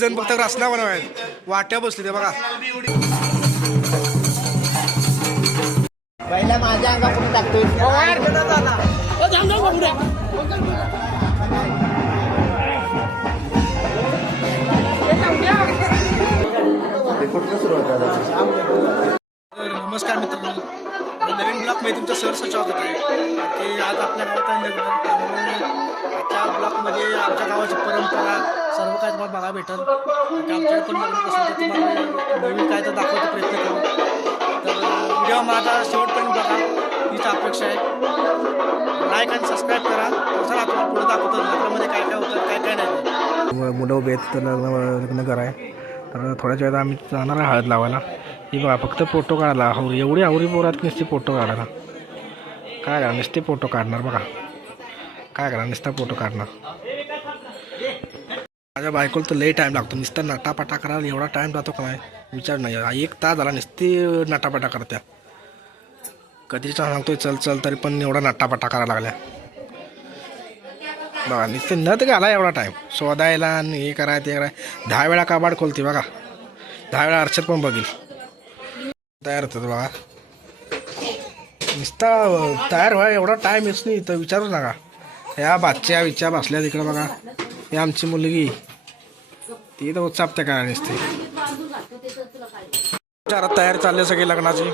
जण फक्त रसना बनवाय वाट्या बसली ते बघा. पहिला माझ्या अंगाकडून टाकतोय. नमस्कार मित्रांनो, नवीन ब्लॉगमध्ये तुमचं सहर्ष स्वागत आहे. की आज आपल्या गावात आहे लग्न, त्यामुळे आजच्या ब्लॉगमध्ये आमच्या गावाची परंपरा सर्व काय तुम्हाला बघायला भेटेल. आमच्याकडे पण लग्न कसं होतं तुम्हाला नवीन काय तर दाखवायचा प्रयत्न करू. तर व्हिडिओ माझा शेवटपर्यंत बघा हीच अपेक्षा आहे. लाईक आणि सबस्क्राईब करा. चला तुम्हाला पुढे दाखवतो लग्नामध्ये काय काय होतं काय काय नाही. मुलं उभे आहेत तर लग्न कराय. तर थोड्याच वेळात आम्ही जाणार आहे हळद लावायला. ही बघा फक्त फोटो काढायला एवढी आवडी पोरात नुसती फोटो काढायला. काय करा नुसते फोटो काढणार बघा. काय करा नुसता फोटो काढणार. माझ्या बायकोला तर लई टाईम लागतो. नुसता नटापटा करायला एवढा टाईम जातो का नाही विचार नाही. 1 तास झाला नुसती नटापटा करत्या. कधीच सांगतोय चल चल तरी पण एवढा नटापटा करायला लागल्या बघा. नुसते नत घाला एवढा टाईम शोधायला आणि हे कराय ते कराय. 10 वेळा काबाड खोलते बघा. 10 वेळा अर्चत पण बघेल. तयार होतं बघा. नुसता तयार व्हाय एवढा टाईम येत नाही तर विचारूच नका. ह्या बादच्या विचार बसल्या तिकडं बघा. ही आमची मुलगी ती तर उत्सापत्या काय नसते. विचारात तयारी चालली सगळी लग्नाची.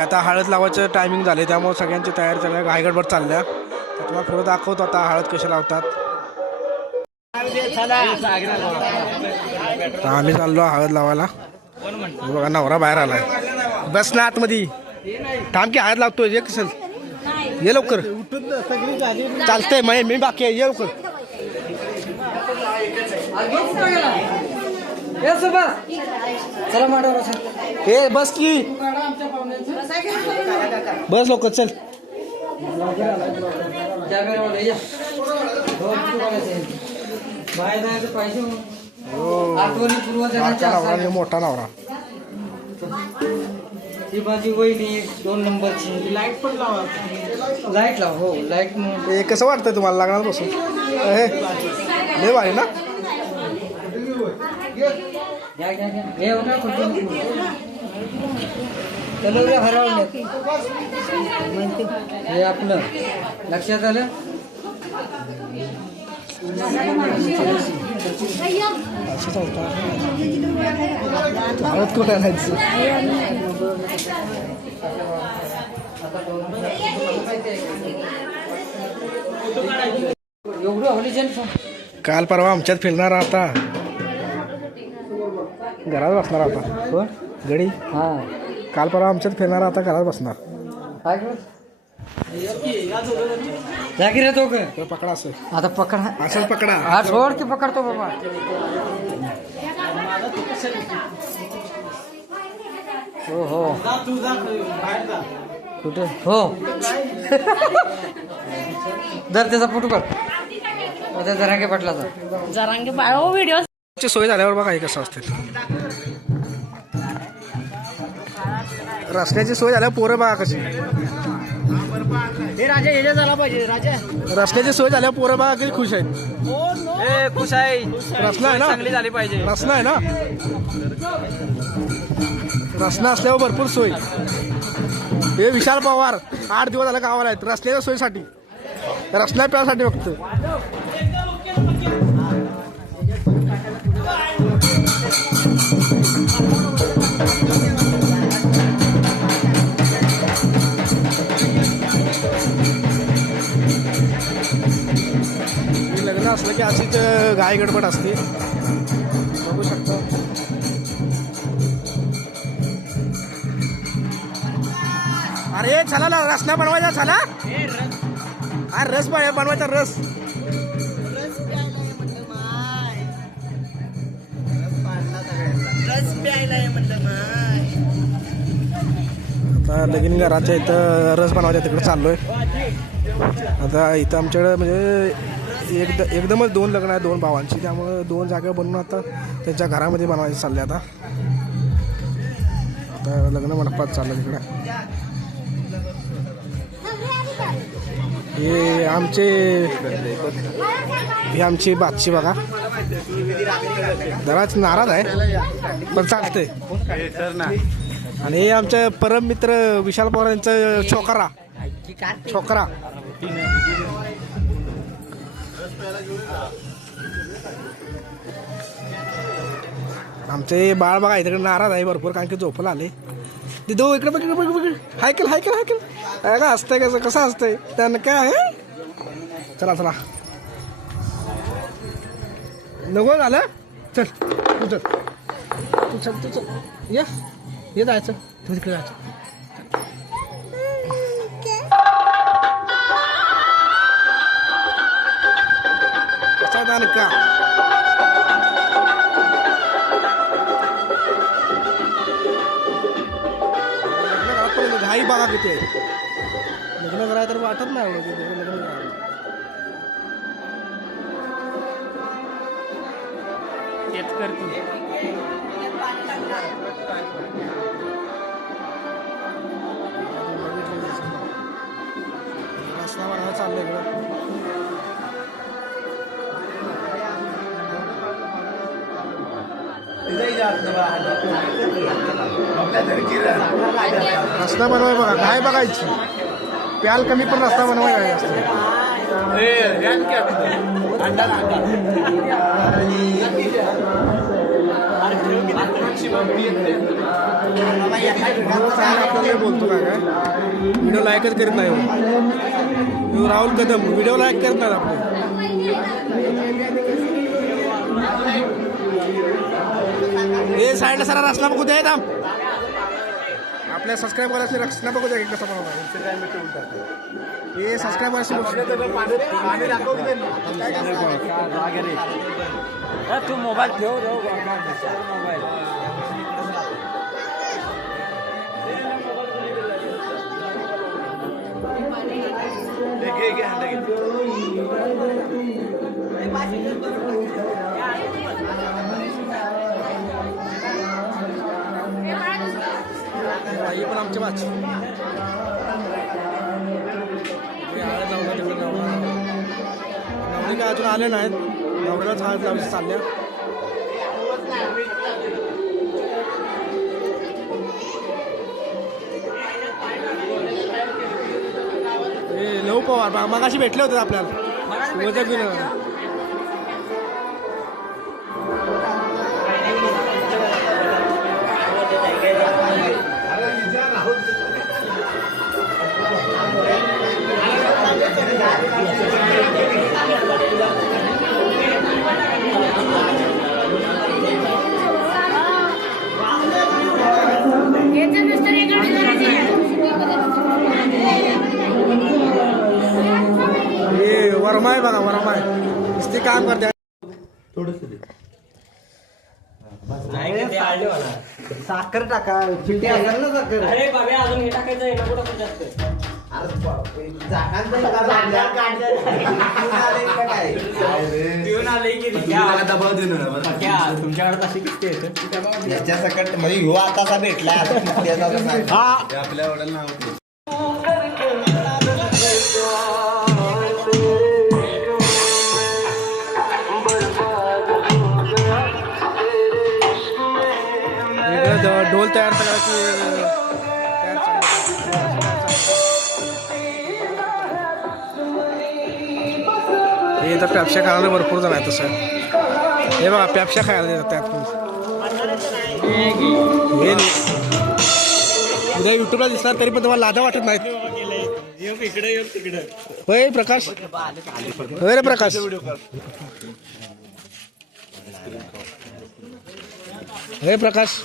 आता हळद लावायचं टायमिंग झाले त्यामुळे सगळ्यांची तयारी चालल्या घाईगडबड चालल्या. तर तुम्हाला पुढे दाखवतो आता हळद कशी लावतात. तर आम्ही चाललो हळद लावायला. बघा नवरा बाहेर आलाय. बस ना आतमध्ये थांब की हळद लावतोय. ये कसं ये लवकर चालतंय मी बाकी आहे. ये लवकर हे बस की बस लवकर चल. मोठा नवरा ही माझी वहिनी 2 नंबरची. लाईट पण लावा. लाईट लावा. हो लाईट. हे कसं वाटतंय तुम्हाला लागणार बसून हे लय भारी ना. हे आपलं लक्षात आलं. हळद कुठे आणायचं. काल परवा आमच्यात फिरणार आता घरात बसणार आता. कोण गडी हा काल परवा आमच्यात फिरणार आता घरात बसणार. काय जागी तो तर पकडा असं आता पकड. असं पकडा. हा सोड की पकडतो बाबा. हो हो कुठे हो जर त्याचा फोटो काढ. जरांगे पाटलाचा जरांगे व्हिडिओ सोय झाल्यावर बघा हे कसं असते. रस्त्याची सोय झाल्यावर पोरं बघा कशी. हे राजा हे झाला पाहिजे. राजा रस्त्याची सोय झाल्यावर पोरं बघा किती खुश आहेत. खुश आहे. रसना आहे ना चांगली झाली पाहिजे. रसना आहे ना. रसना असल्यावर भरपूर सोय. हे विशाल पवार 8 दिवस झाला गावाला आहेत रस्त्याच्या सोयीसाठी. रसना प्यासाठी फक्त. लग्न असलं की अशीच घाई गडबड असते बघू शकतो. अरे चला ना रसना बनवायचा चला. अरे रस बनवायचा रस. आता लगीन घराच्या इथं रस बनवायचा तिकडे चाललोय. आता इथं आमच्याकडे म्हणजे एकदमच 2 लग्न आहे 2 भावांची. त्यामुळे 2 जागा बनवून आता त्यांच्या घरामध्ये बनवायचे चालले. आता लग्न मंडपात चाललं तिकडे. हे आमची बादशी बघा. जराच नाराज आहे पण चालतंय. आणि हे आमचे परम मित्र विशाल पवार यांचं छोकरा. आमचे बाळ बघा इकडे नाराज आहे भरपूर कारण की झोपला आले. दो इकडे बघ हायकल का असतंय कसं असतंय त्यानं काय आहे. चला नको झालं. चल तू चल ये जायचं तू तिकडे जायचं. कसा दान का घाई बघा किती आहे. लग्न करायला तर वाटत नाही एवढं लग्न करायला. चाललंय रस्ता बनवाय बघा काय बघायची प्याल कमी पण रस्ता बनवाय असतो. आपल्याला बोलतो काय व्हिडिओ लाईकच करीत नाही. राहुल कदम व्हिडिओ लाईक करत नाही आपले. हे साईडला सारा रस्ता बघू द्या थांब. आपल्या सबस्क्राईब करायचे रस्ता बघू द्या कसा बनवणार. हे सबस्क्राईब करायचे तू मोबाईल ठेव मोबाईल. हे पण आमच्या बाच नवरी काय अजून आले नाहीत. नवऱ्यालाच हळद लावायची चालल्या. हे लहू पवार मगाशी भेटले होते आपल्याला. वरमाय बघा वरमाय नुसते काम करते. साखर टाका चिंटी असेल ना साखर. अरे बाबा अजून हे टाकायचं आहे ना कुठं जास्त. तुमच्याकडे तशी किती येतं याच्या सकट म्हणजे ह्यो आता भेटला आपल्या वडिलांना. ढोल तयार करायची हे तर प्यापशा खायला भरपूर जण आहे तसं. हे बघा प्यापशा खायला देतात त्यात पण. हे उद्या युट्यूबला दिसणार तरी पण तुम्हाला लाजा वाटत नाहीत. होय प्रकाश होय रे प्रकाश. हे प्रकाश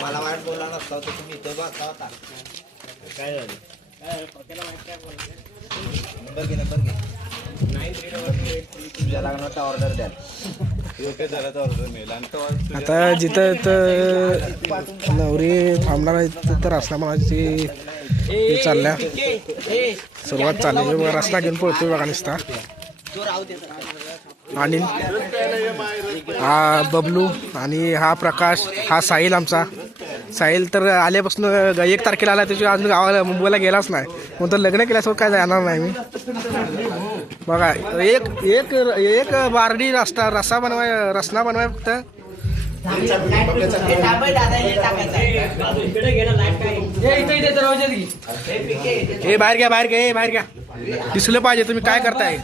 मला वाईट बोलला नसता तुम्ही इथे बसता होता. काय झालं नंबर घे तुझ्या लग्नाचा ऑर्डर द्या. आता जिथं नवरी थांबणार आहे तर रस्ता म्हणायची हे चालल्या सुरुवात चालली. रस्ता घेऊन पळतोय बघा नुसता. आणि हा बबलू आणि हा प्रकाश हा साहिल आमचा साहिल तर आल्यापासून 1 तारखेला आला त्याची अजून गावाला मुंबईला गेलाच नाही मग तर लग्न केल्यासोबत काय जाणार नाही मी. बघा एक बारडी रस्सा रसना बनवाय फक्त. हे बाहेर घ्या दिसलं पाहिजे तुम्ही काय करताय.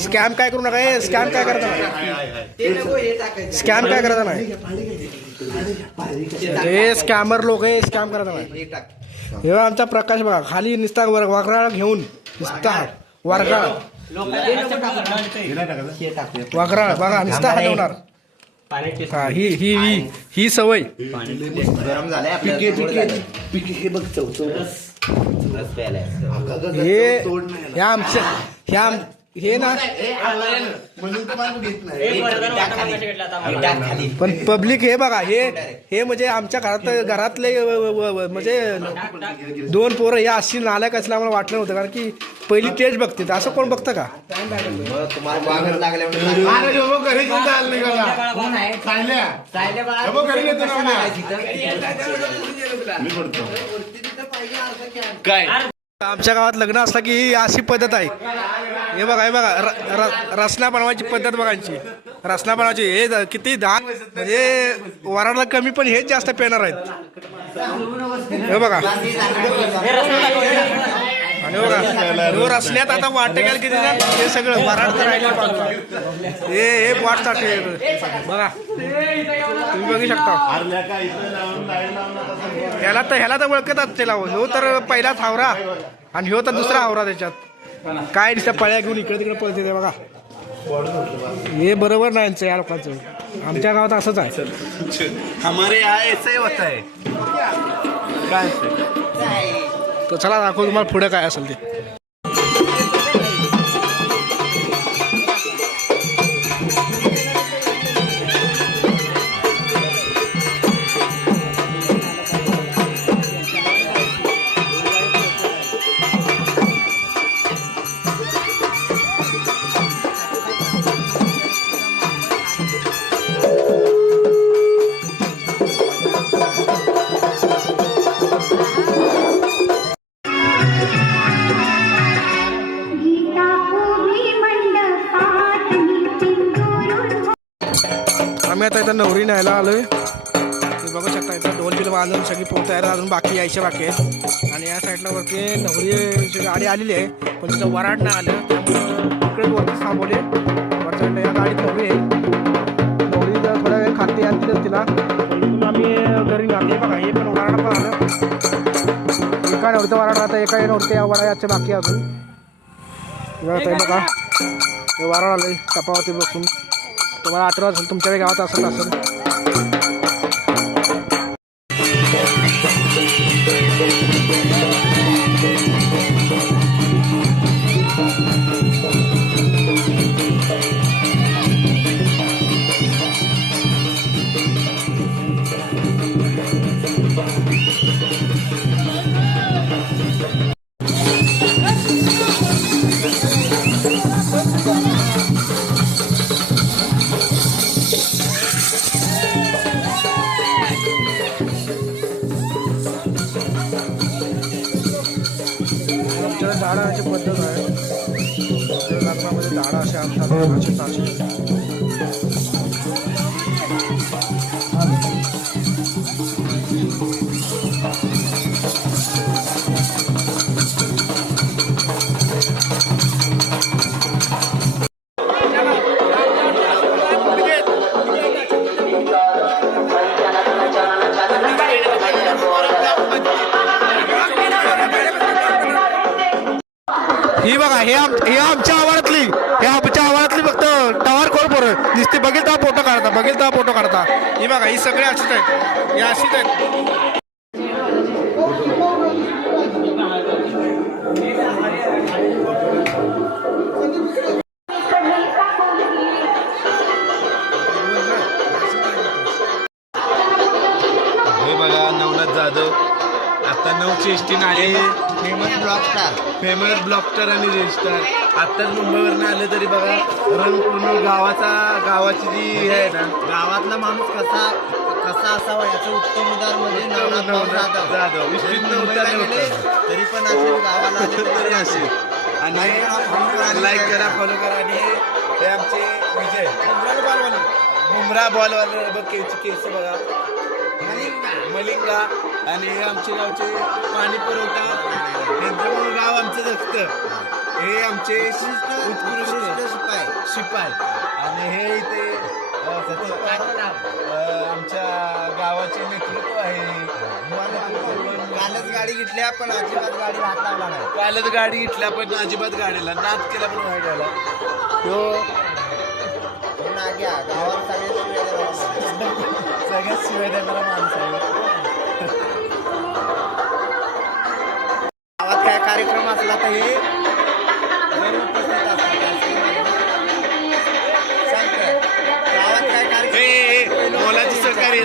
स्कॅम काय करू नका. स्कॅम काय करता नाही. हे स्कॅमर लोक हे स्कॅम करता नाही. हे आमचा प्रकाश बघा खाली निस्ता वाकराळा घेऊन निस्ता वारकाळ वाकराळ बघा निस्ता हलवणार. हा ही सवय. गरम झालंय हे ना पण पब्लिक हे बघा हे म्हणजे आमच्या घरातले म्हणजे 2 पोरं हे अशी नालायक असलं आम्हाला वाटलं नव्हतं कारण की पहिली टेस्ट बघते असं कोण बघतं का. काय आमच्या गावात लग्न असलं की ही अशी पद्धत आहे. हे बघा रसना बनवायची पद्धत बघायची. रसना बनवायची हे किती 10 म्हणजे वराडला कमी पण हेच जास्त पेणार आहेत. हे बघा आणि बघा रसण्यात आता वाटे गेल किती ना हे सगळं वराड तर राहिलं बाजूला. हे वाट चाटे बघा तुम्ही बघू शकता. ह्याला तर ओळखतात त्याला. ह्यो तर पहिलाच हावरा आणि ह्यो तर दुसरा हावरा त्याच्यात. काय दिसतं पळ्या घेऊन इकडे तिकडे पळते ते बघा. हे बरोबर नाही या लोकांचं. आमच्या गावात असंच आहे. हमारे यहाँ ऐसे होता है. काय तर चला दाखवू तुम्हाला पुढे काय असेल ते. आम्ही आता इथं नवरी न्यायला आलोय. तुम्ही बघू शकता इथं ढोल बिल बांधून सगळी पोत तयार अजून बाकी यायचे बाकी आहेत. आणि या साईडला वरती नवरीची गाडी आलेली आहे पण तिथं वराड नाही आलं त्यामुळं इकडे वरती थांबवले. वरच्या या गाडीत नवरी आहे. नवरी जर थोड्या वेळ खाते आणि तिथं तिला इथून आम्ही घरी घातले. बघा हे पण वराड पण आलं. एका नवरीचं वराड आता एका नवरीचे वराड याचे बाकी अजून बघा हे वराड आलंय कपावरती बसून. तुम्हाला आठवत असेल तुमच्या गावात असत असेल. झाडाची पद्धत आहे. लग्नामध्ये झाडं असे असतात असे ताशे. ही बघा हे आमच्या आवारातली फक्त टावर कोण पोरं दिसते. बघेल तेव्हा फोटो काढता. ही बघा ही सगळे अशीच आहेत. या अशीच आहेत. हे बघा नवनाथ जाधव आता 9ची एसटी आले. फेमस ब्लॉक स्टार आणि रील स्टार. आत्ताच मुंबईवरनं आलं तरी बघा रंग पूर्ण गावाची जी हे आहे ना गावातला माणूस कसा कसा असावा याचं उत्तम उदाहरण म्हणजे नवनाथ जाधव विष्णू मुंबईला गेले तरी पण असे गावाला आले तरी असे आणि लाईक करा फॉलो करा आणि हे आमचे विजय बुमरा बॉलवाले बघ केस बघा मलिंगा आणि हे आमचे गावचे पाणी पुरवठा यांच्यामुळे गाव आमचं जगतं हे आमचे उत्कृष्ट शिपाय आणि हे इथे आमच्या गावाचे नेतृत्व आहे कालच गाडी घेतल्या पण अजिबात गाडी हात लावला नाही कालच गाडी घेतल्या पण अजिबात गाडीला नाद केला पण वाईट झाला नाग्या गावात सगळ्यात शिवाय देणारा माणूस आहे गावात काय कार्यक्रम असला तर हे जरूर उपस्थित असतात सांगतोय. गावात काय कार्यक्रम हे मोलाची सहकार्य